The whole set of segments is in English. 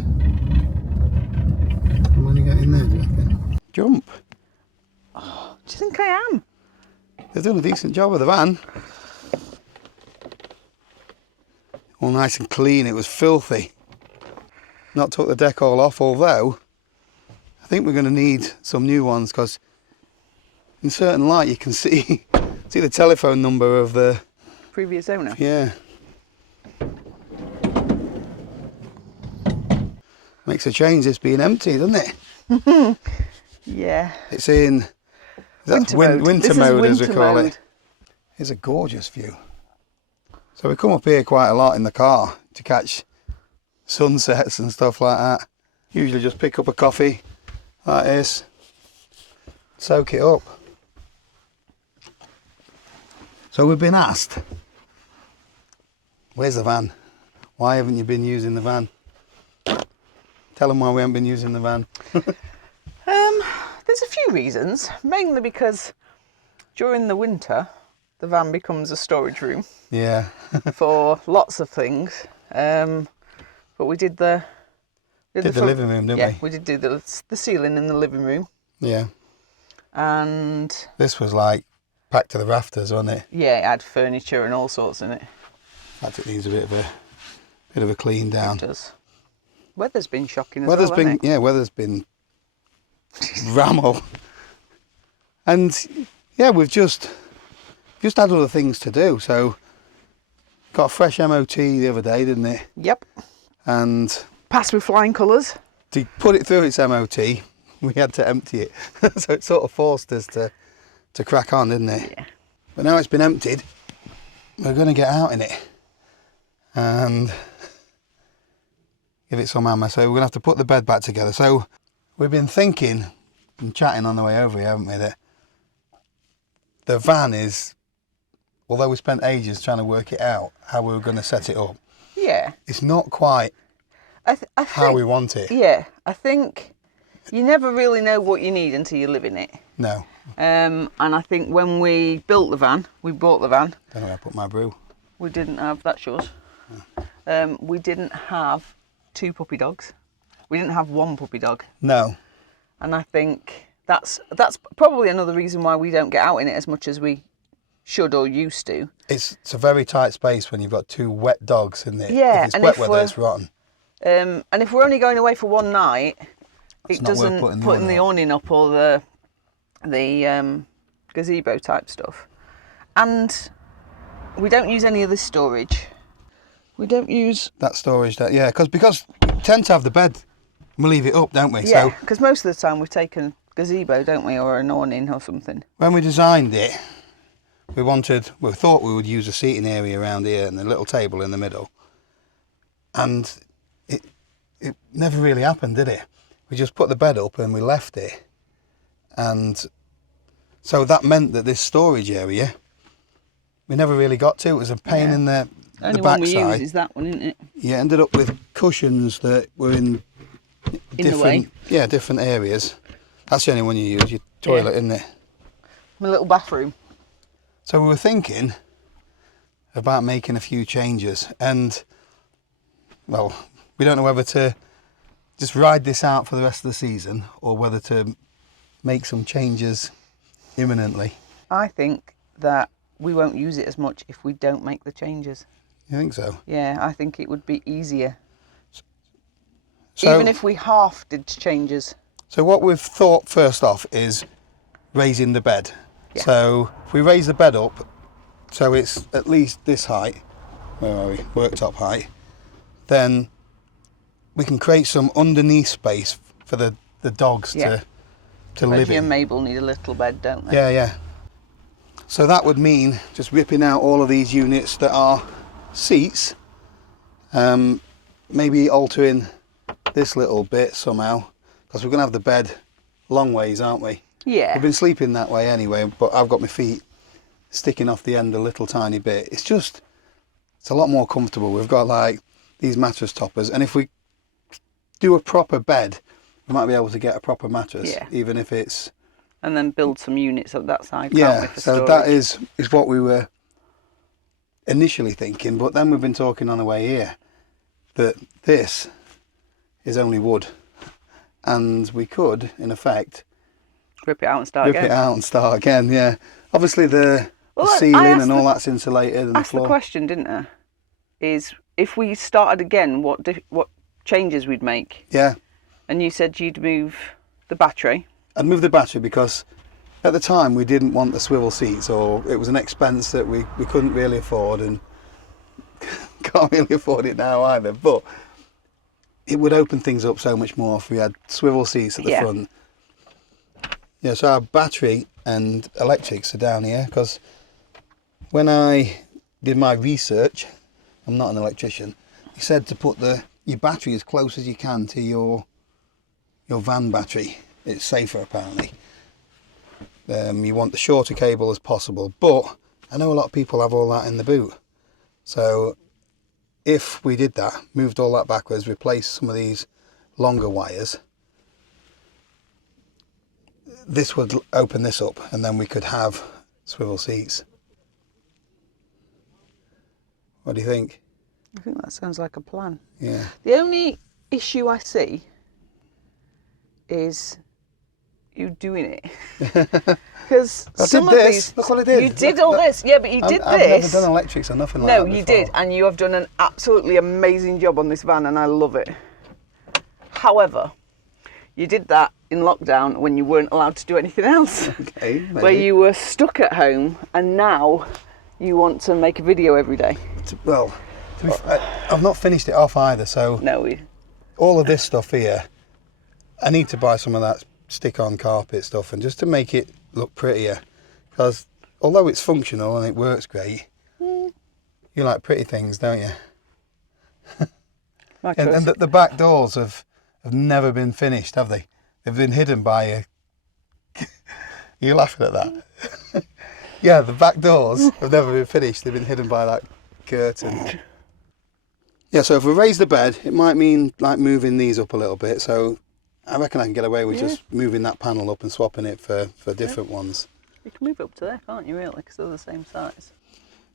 out. I'm going to get in there, do you reckon? Jump. Oh, do you think I am? They've done a decent job with the van. All nice and clean. It was filthy. Not took the deck all off, although I think we're going to need some new ones, because in certain light you can see the telephone number of the Previous owner. Yeah. Makes a change this being empty, doesn't it? Yeah. It's in Winter mode. Winter mode, as we call mode. it. It's a gorgeous view. So we come up here quite a lot in the car to catch sunsets and stuff like that. Usually just pick up a coffee like this, soak it up. So we've been asked, where's the van? Why haven't you been using the van? Tell them why we haven't been using the van. There's a few reasons. Mainly because during the winter, the van becomes a storage room. Yeah. For lots of things. But we did the living room, didn't we? Yeah, we did do the ceiling in the living room. Yeah. And this was like packed to the rafters, wasn't it? Yeah, it had furniture and all sorts in it. That needs a bit of a clean down. It does. Weather's been shocking as well, hasn't it? Yeah, weather's been rammel. And yeah, we've just had other things to do. So got a fresh MOT the other day, didn't it? Yep. And passed with flying colours. To put it through its MOT, we had to empty it. So it sort of forced us to crack on, didn't it? Yeah. But now it's been emptied, we're going to get out in it and give it some hammer. So we're going to have to put the bed back together. So we've been thinking and chatting on the way over here, haven't we, that the van is, although we spent ages trying to work it out, how we were going to set it up. Yeah. It's not quite I think, how we want it. Yeah. I think you never really know what you need until you live in it. No. And I think when we bought the van, Don't know where I put my brew. We didn't have, that's yours. We didn't have 2 puppy dogs. We didn't have 1 puppy dog. No. And I think that's probably another reason why we don't get out in it as much as we should or used to. It's a very tight space when you've got 2 wet dogs in there. Yeah. If it's wet weather, it's rotten. And if we're only going away for one night, It's it not worth doesn't putting the awning up or the gazebo type stuff. And we don't use any of this storage. We don't use that storage. Yeah, because we tend to have the bed and we leave it up, don't we? Yeah, because most of the time we've taken gazebo, don't we, or an awning or something. When we designed it, we thought we would use a seating area around here and a little table in the middle. And it never really happened, did it? We just put the bed up and we left it. And so that meant that this storage area, we never really got to. It was a pain in the Only backside. one we use is that one, isn't it? Yeah, ended up with cushions that were in the way. Yeah, different areas. That's the only one you use, your toilet, isn't it? My little bathroom. So we were thinking about making a few changes, and well, we don't know whether to just ride this out for the rest of the season or whether to make some changes imminently. I think that we won't use it as much if we don't make the changes. You think so? Yeah, I think it would be easier. So, even if we half did changes. So what we've thought first off is raising the bed. Yeah. So if we raise the bed up so it's at least this height, where are we, worktop height, then we can create some underneath space for the dogs to live Reggie in. and Mabel need a little bed, don't they? Yeah, yeah. So that would mean just ripping out all of these units that are seats, maybe altering this little bit somehow, because we're going to have the bed long ways, aren't we? Yeah. We've been sleeping that way anyway, but I've got my feet sticking off the end a little tiny bit. It's a lot more comfortable. We've got like these mattress toppers, and if we do a proper bed, we might be able to get a proper mattress, even if it's... And then build some units up that side, yeah, can't we, for so storage? that is what we were initially thinking, but then we've been talking on the way here that this is only wood. And we could, in effect, Rip it out and start rip again. it out and start again, yeah. Obviously the Well, ceiling and all that's insulated and the Asked the floor. question, didn't I? Is if we started again, what changes we'd make? Yeah. And you said you'd move the battery. I'd move the battery because at the time we didn't want the swivel seats, or it was an expense that we couldn't really afford, and can't really afford it now either. But it would open things up so much more if we had swivel seats at the front. Yeah, so our battery and electrics are down here because when I did my research, I'm not an electrician, he said to put your battery as close as you can to your van battery. It's safer apparently. You want the shorter cable as possible, but I know a lot of people have all that in the boot. So if we did that, moved all that backwards, replaced some of these longer wires, this would open this up and then we could have swivel seats. What do you think? I think that sounds like a plan. Yeah. The only issue I see is you doing it. Because some of these... Look what I did. You did all this. Yeah, but you did I've this. never done electrics or nothing like that. No, you did. And you have done an absolutely amazing job on this van and I love it. However, you did that in lockdown when you weren't allowed to do anything else. Okay, maybe. Where you were stuck at home and now you want to make a video every day. Well, I've not finished it off either, so No, all of this stuff here, I need to buy some of that stick-on carpet stuff, and just to make it look prettier, because although it's functional and it works great, you like pretty things, don't you? And the back doors have never been finished, have they? They've been hidden by a... You're laughing at that? Yeah, the back doors have never been finished. They've been hidden by that curtain. Yeah, so if we raise the bed, it might mean like moving these up a little bit. So I reckon I can get away with just moving that panel up and swapping it for different ones. You can move it up to there, can't you, really? Because they're the same size.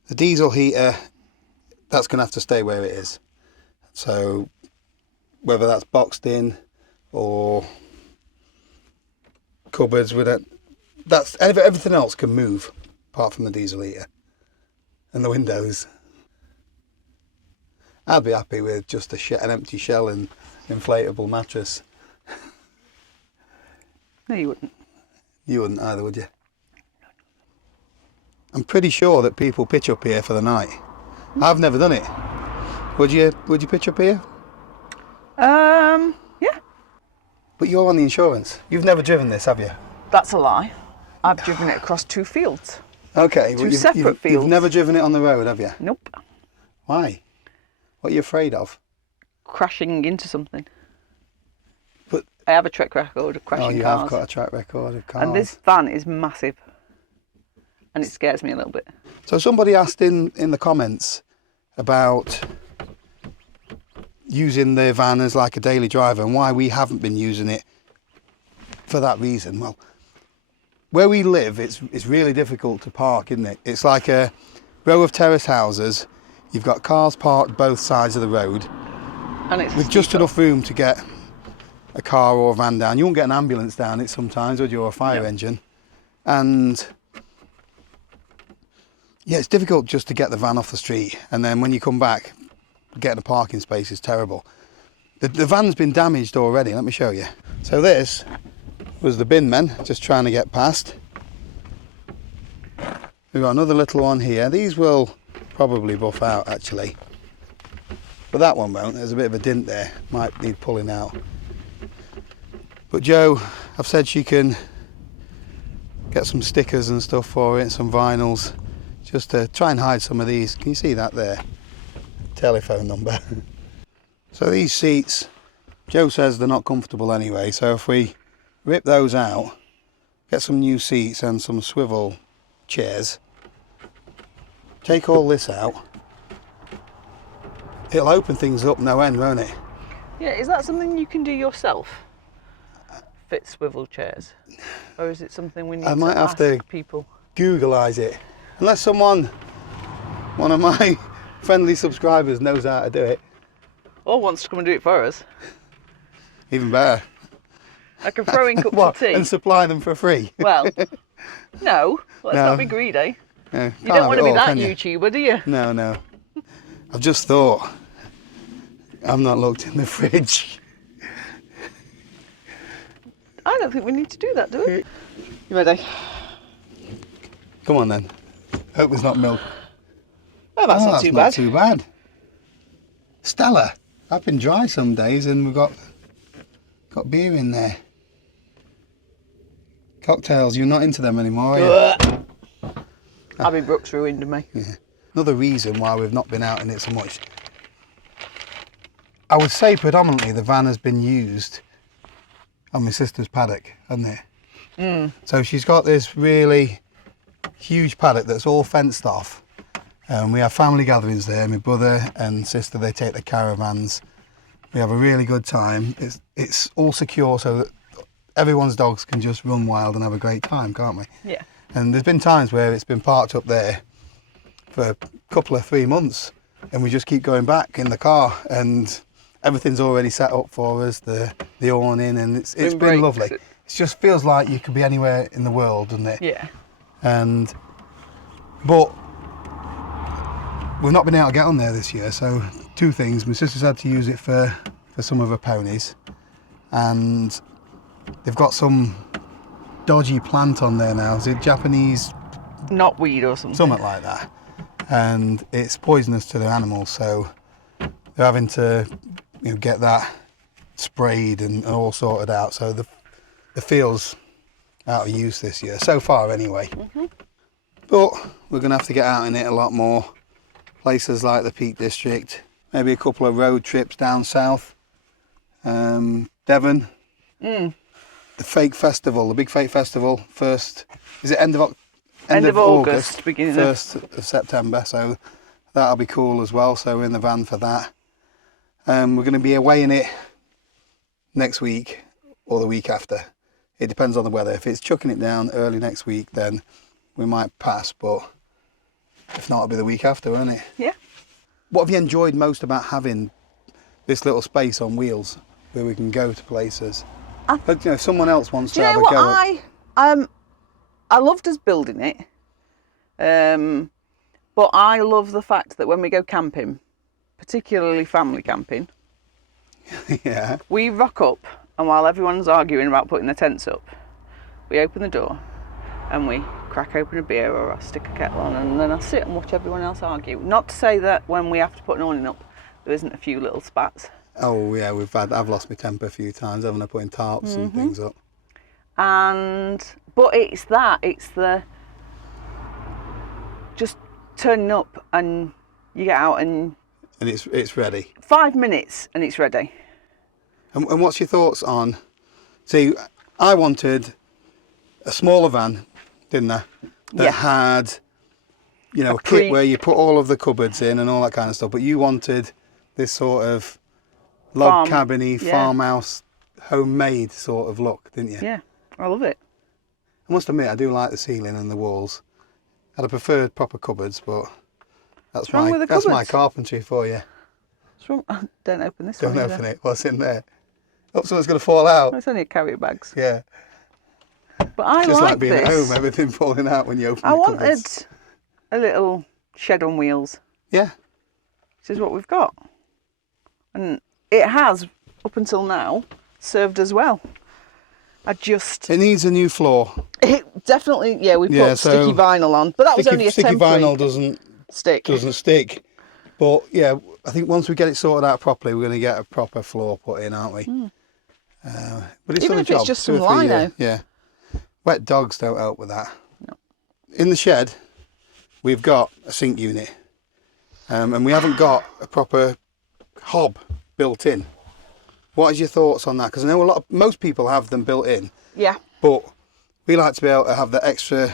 The diesel heater, that's going to have to stay where it is. So whether that's boxed in or cupboards with it, everything else can move apart from the diesel heater and the windows. I'd be happy with just an empty shell and inflatable mattress. No, you wouldn't. You wouldn't either, would you? I'm pretty sure that people pitch up here for the night. I've never done it. Would you pitch up here? Yeah. But you're on the insurance. You've never driven this, have you? That's a lie. I've driven it across 2 fields. Okay, Two separate fields. You've never driven it on the road, have you? Nope. Why? What are you afraid of? Crashing into something. But I have a track record of crashing cars. Oh, you have got a track record of cars. And this van is massive. And it scares me a little bit. So somebody asked in the comments about using the van as like a daily driver and why we haven't been using it for that reason. Well, where we live, it's really difficult to park, isn't it? It's like a row of terrace houses. You've got cars parked both sides of the road, And it's with just enough room to get a car or a van down. You won't get an ambulance down it sometimes, would you, or a fire engine? And yeah, it's difficult just to get the van off the street, and then when you come back, getting a parking space is terrible. The van's been damaged already. Let me show you. So this was the bin men just trying to get past. We've got another little one here. These will probably buff out actually, but that one won't. There's a bit of a dint there, might need pulling out. But Jo, I've said she can get some stickers and stuff for it, some vinyls, just to try and hide some of these. Can you see that there? Telephone number. So these seats, Jo says they're not comfortable anyway, so if we rip those out, get some new seats and some swivel chairs, take all this out, it'll open things up no end, won't it? Yeah, is that something you can do yourself? Fit swivel chairs? Or is it something we need I might to have ask to people? Googleize it. Unless one of my friendly subscribers knows how to do it. Or wants to come and do it for us. Even better. I can throw in cups What? of tea. And supply them for free? Well, no. Let's No. not be greedy. No, You can't don't have want it to be all, that can you? YouTuber, do you? No, no. I've just thought, I've not looked in the fridge. I don't think we need to do that, do we? You ready? Come on then. Hope there's not milk. Oh, that's not that's too not bad. too bad. Stella, I've been dry some days and we've got beer in there. Cocktails, you're not into them anymore, are you? Abby Brooks ruined me. Yeah. Another reason why we've not been out in it so much. I would say predominantly the van has been used on my sister's paddock, hasn't it? So she's got this really huge paddock that's all fenced off. We have family gatherings there. My brother and sister, they take the caravans. We have a really good time. It's all secure so that everyone's dogs can just run wild and have a great time, can't we? Yeah. And there's been times where it's been parked up there for a couple of 3 months and we just keep going back in the car and everything's already set up for us, the awning, and it's been lovely. It just feels like you could be anywhere in the world, doesn't it? Yeah. But we've not been able to get on there this year, so two things. My sister's had to use it for some of her ponies, and they've got some dodgy plant on there now. Is it Japanese? Knotweed or something. Something like that. And it's poisonous to the animals, so they're having to get that sprayed and all sorted out. So the field's out of use this year, so far anyway. But we're going to have to get out in it a lot more. Places like the Peak District, maybe a couple of road trips down south. Devon. The Fake Festival, the big Fake Festival, first, is it end of August, beginning 1st of September, so that'll be cool as well. So we're in the van for that. We're going to be away in it next week or the week after. It depends on the weather. If it's chucking it down early next week, then we might pass, but if not, it'll be the week after, won't it? Yeah. What have you enjoyed most about having this little space on wheels where we can go to places? But if someone else wants to have a go at... I loved us building it, but I love the fact that when we go camping, particularly family camping, Yeah. we rock up, and while everyone's arguing about putting the tents up, we open the door and we crack open a beer or I stick a kettle on, and then I sit and watch everyone else argue. Not to say that when we have to put an awning up, there isn't a few little spats. Oh yeah, I've lost my temper a few times, haven't I, putting tarps and things up. But it's the just turning up and you get out and it's ready. 5 minutes and it's ready. And what's your thoughts on? See, I wanted a smaller van, didn't I? That had, a kit where you put all of the cupboards in and all that kind of stuff. But you wanted this sort of log cabin-y, farmhouse, homemade sort of look, didn't you? Yeah, I love it. I must admit, I do like the ceiling and the walls. I'd have preferred proper cupboards, but that's my carpentry for you. What's wrong? Don't open this Don't one. open it. What's in there? Oh, someone's going to fall out. It's only a carrier bags. Yeah. But I Just like like being this. at home, everything falling out when you open I the wanted cupboards. a little shed on wheels. Yeah. This is what we've got. And it has, up until now, served us well. It needs a new floor. It definitely, we put sticky vinyl on, but that was only a sticky temporary. vinyl doesn't stick. But yeah, I think once we get it sorted out properly, we're going to get a proper floor put in, aren't we? But it's Even if it's just some lino. Yeah. Wet dogs don't help with that. No. In the shed, we've got a sink unit, and we haven't got a proper hob built in. What is your thoughts on that? Because I know most people have them built in. Yeah. But we like to be able to have the extra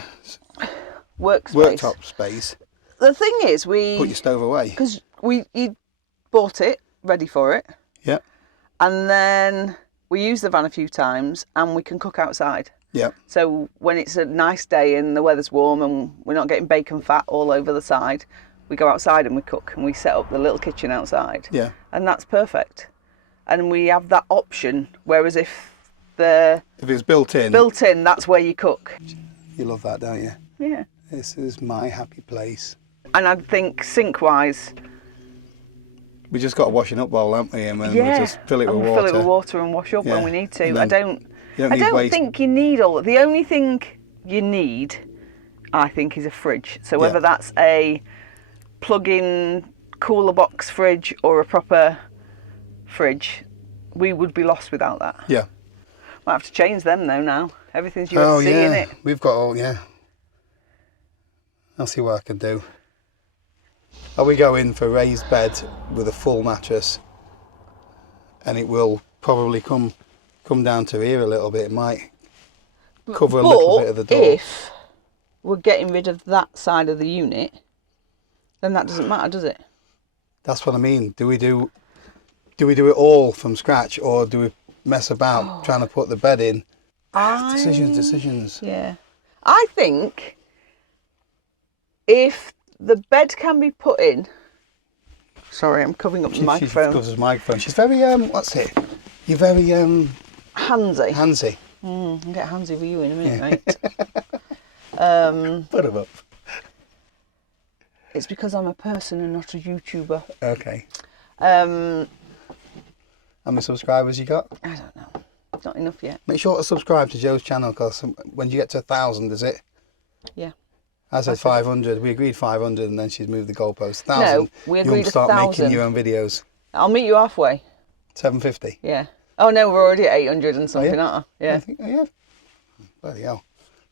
worktop space. The thing is, put your stove away. Because you bought it ready for it. Yeah. And then we use the van a few times, and we can cook outside. Yeah. So when it's a nice day and the weather's warm and we're not getting bacon fat all over the side, we go outside and we cook, and we set up the little kitchen outside. Yeah. And that's perfect. and we have that option. Whereas if it's built in, that's where you cook. you love that, don't you? Yeah. This is my happy place. And I think sink-wise, We just got a washing up bowl, haven't we? And then yeah, we just fill it and with we'll water. fill it with water and wash up when we need to. I don't waste. think you need all. The only thing you need, I think, is a fridge. So whether that's a plug-in cooler box fridge or a proper fridge, we would be lost without that. Yeah. Might have to change them though now. Everything's USC in it. We've got all, yeah. I'll see what I can do. We go in for raised bed with a full mattress, and it will probably come down to here a little bit. It might cover a little bit of the door. If we're getting rid of that side of the unit, then that doesn't matter, does it? That's what I mean. Do we do it all from scratch, or do we mess about trying to put the bed in? Decisions. Yeah. I think if the bed can be put in... Sorry, I'm covering up the microphone. She covers the microphone. She's very, what's it? You're very... Handsy. Handsy. I'll get handsy with you in a minute, mate. Put them up. It's because I'm a person and not a YouTuber. Okay. How many subscribers you got? I don't know. Not enough yet. Make sure to subscribe to Joe's channel, because when you get to 1,000, is it? Yeah. I said 500. We agreed 500, and then she's moved the goalpost. 1,000. No, we agreed You'll start 1,000. making your own videos. I'll meet you halfway. 750. Yeah. Oh no, we're already at 800 and something, aren't we? Yeah. Yeah. Bloody hell.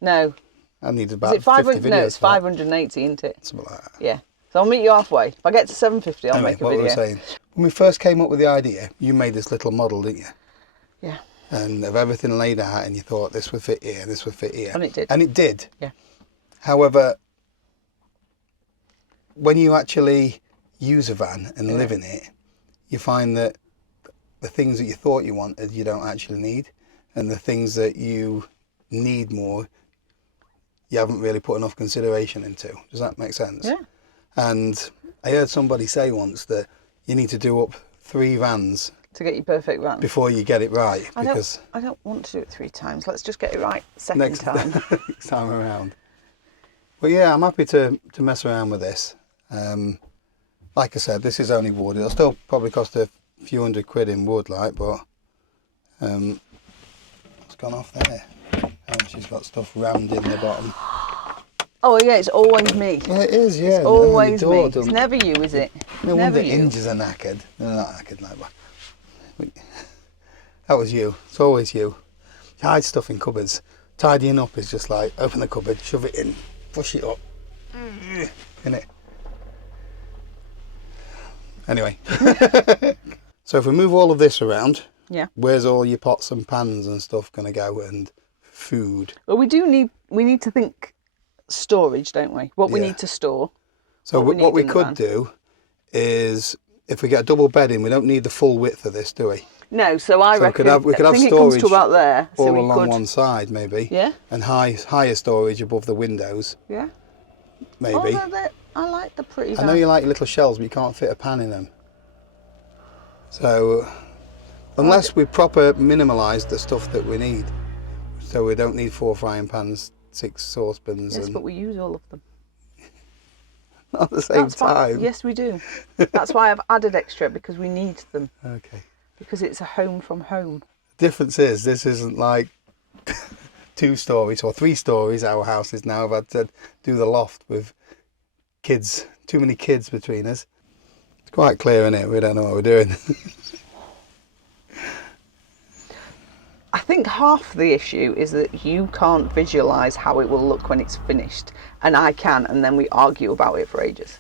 No. I need Is about it 500? 50 videos. No, it's 580, isn't it? Something like that. Yeah. So I'll meet you halfway. If I get to 750, I'll make a what video. we were saying. When we first came up with the idea, you made this little model, didn't you? Yeah. And of everything laid out, and you thought this would fit here, this would fit here. And it did. And it did. Yeah. However, when you actually use a van and live in it, you find that the things that you thought you wanted, you don't actually need. And the things that you need more, you haven't really put enough consideration into. Does that make sense? Yeah. And I heard somebody say once that you need to do up 3 vans To get your perfect van. before you get it right. I don't want to do it 3 times. Let's just get it right second time. Next time around. But yeah, I'm happy to mess around with this. Like I said, this is only wood. It'll still probably cost a few £100 in wood, like, but what's gone off there? Oh, she's got stuff rammed in the bottom. Oh yeah, it's always me. Well, it is, yeah. It's always the door me. It's doesn't- never you, is it? No Never wonder you. hinges are knackered. They're not knackered like that. That was you. It's always you. You hide stuff in cupboards. Tidying up is just like open the cupboard, shove it in, push it up. Innit? We So if we move all of this around, Yeah. where's all your pots and pans and stuff going to go, and food? Well, we need to think storage, don't we? What we Yeah. need to store. So What we what need we in the could van. do is, if we get a double bed in, we don't need the full width of this, do we? No, so I reckon we could have I think it comes to storage about there. So all we along could, one side, maybe. Yeah. And higher storage above the windows, Yeah. maybe. Oh, I like the pretty. I know you like your little shelves, but you can't fit a pan in them. So, unless we proper minimalise the stuff that we need, so we don't need 4 frying pans, 6 saucepans, Yes, and but we use all of them. at the same That's why- time. Yes, we do. That's why I've added extra, because we need them. Okay. Because it's a home from home. Difference is, this isn't like 2 stories or 3 stories. Our house is now. I've had to do the loft with kids. Too many kids between us. It's quite clear, isn't it? We don't know what we're doing. I think half the issue is that you can't visualise how it will look when it's finished, and I can, and then we argue about it for ages.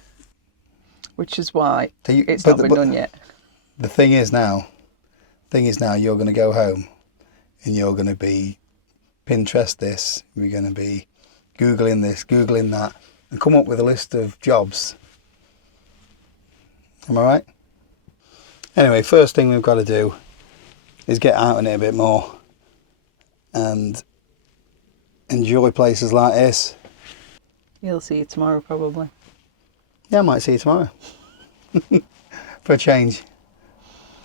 Which is why it's not been done yet. The thing is now, you're going to go home and you're going to be Pinterest this, you're going to be Googling this, Googling that, and come up with a list of jobs. Am I right? Anyway, first thing we've got to do is get out in it a bit more and enjoy places like this. You'll see you tomorrow, probably. Yeah, I might see you tomorrow. For a change.